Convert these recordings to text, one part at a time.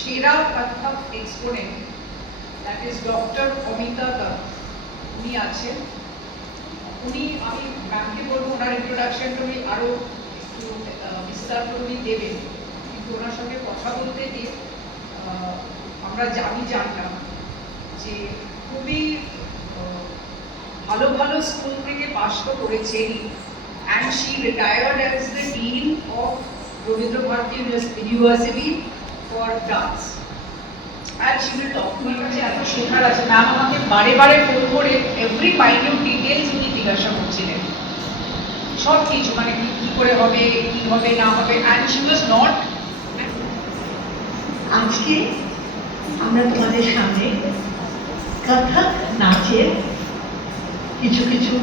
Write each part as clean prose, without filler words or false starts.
সেরা Kathak exponent, that is doctor Amita Dutta, উনি আছেন। উনি, আমি ম্যামকে বলবো ওনার ইন্ট্রোডাকশনটা উনি আরও একটু বিস্তার করে উনি দেবেন, কিন্তু ওনার সঙ্গে কথা বলতে গিয়ে আমরা জানলাম যে খুবই ভালো ভালো স্কুল থেকে পাশ তো করেছেন, and she retired as the dean of Rabindra Bharati University for dance. And she will talk to you. যে এত শেখার আছে, ম্যাম আমাকে বারে বারে ফোন করে এভরি মাইনিউট ডিটেলস উনি জিজ্ঞাসা করছিলেন, সব কিছু, মানে কি করে হবে, কি হবে না হবে। And she was not. আজকে আমরা তোমাদের সামনে কত্থক নাচের কিছু কিছু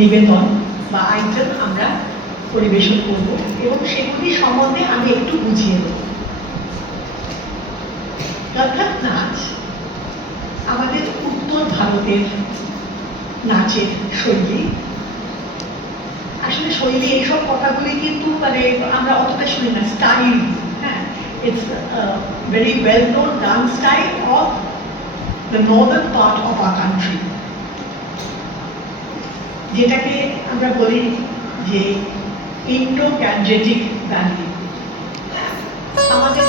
নিবেদন বা আইটেম আমরা পরিবেশন করব এবং সেগুলি সম্বন্ধে আমি একটু বুঝিয়ে দেব। কত্থক নাচ আমাদের উত্তর ভারতের নাচের শৈলী। আসলে শৈলী এইসব কথাগুলি কিন্তু মানে আমরা অতটা শুনি না। স্টাইল, হ্যাঁ, it's a very well-known dance style of the northern part of our country, যেটাকে আমরা বলি যে ইন্ডো-গ্যাঞ্জেটিক ভ্যালি। আমাদের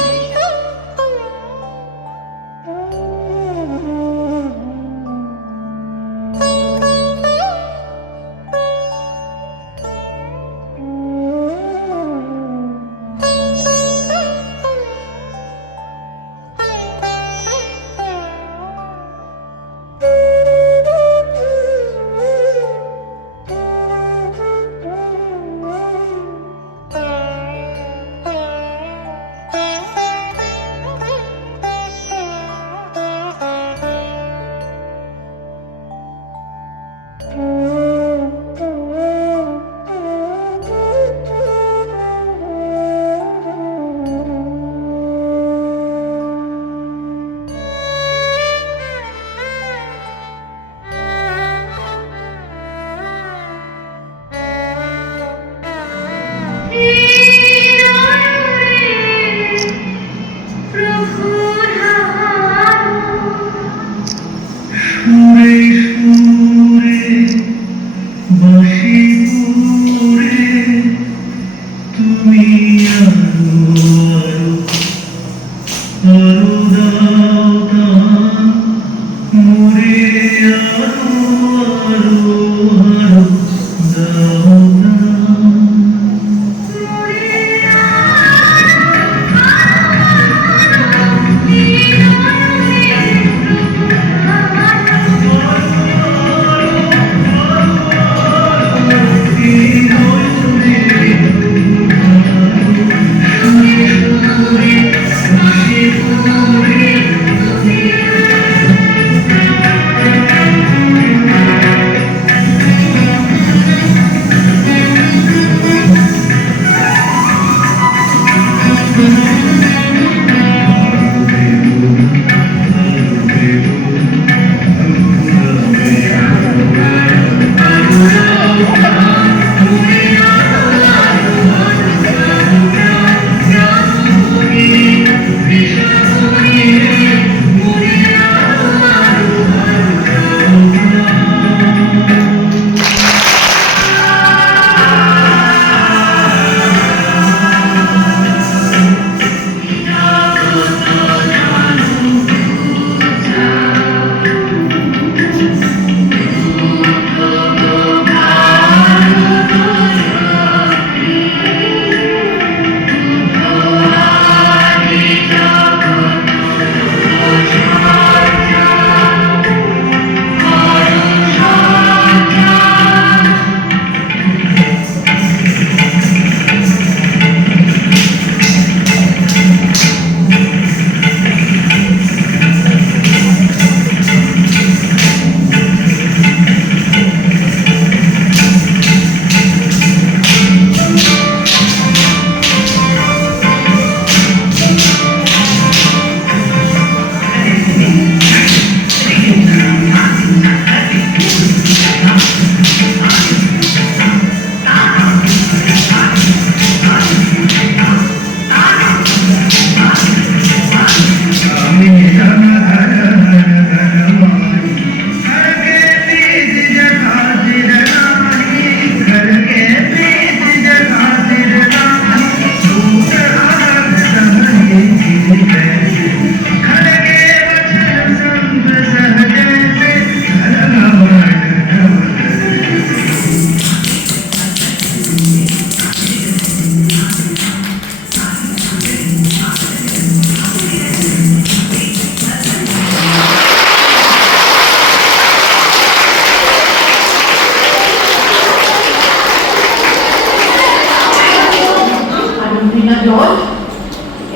মেঘনা জল।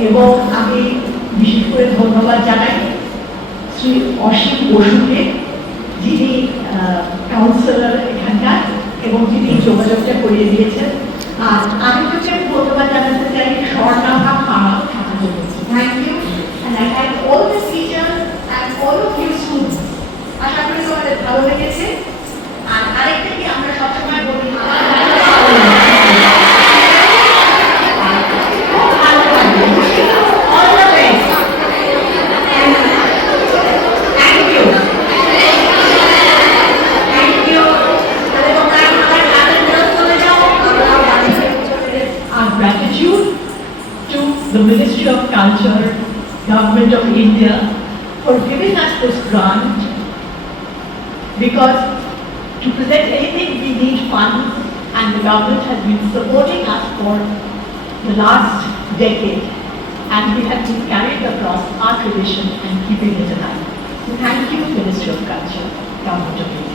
এবং আমি বিশেষ করে ধন্যবাদ জানাই শ্রী অসীম বসুকে, যিনি কাউন্সিলর এখানকার এবং যিনি যোগাযোগটা করিয়ে দিয়েছেন। আর আমি হচ্ছে ধন্যবাদ জানাতে চাই স্বর্ণাভা পাড়া Thakur. Thank you, and I thank all the teachers and all of you students. আশা করি তোমাদের ভালো লেগেছে। আর আরেকটা কি আমরা সবসময় বলি, all the best. Thank you. Thank you. তাহলে তোমরা আমার কাজের জন্য চলে যাও। Our gratitude to the Ministry of Culture, Government of India, for giving us this grant, because to present anything we need funds, and the government has been supporting us for the last decade, and we have been carrying across our tradition and keeping it alive. So thank you, Ministry of Culture, Government of India.